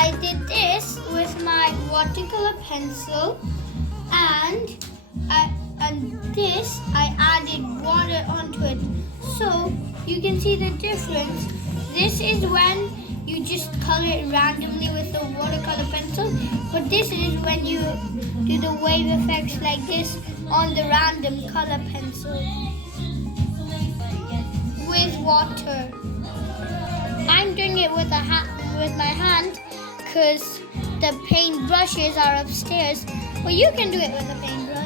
I did this with my watercolor pencil, and this I added water onto it. So you can see the difference. This is when you just color it randomly with the watercolor pencil, but this is when you do the wave effects like this on the random color pencil with water. I'm doing it with my hand because the paint brushes are upstairs, but you can do it with a paintbrush.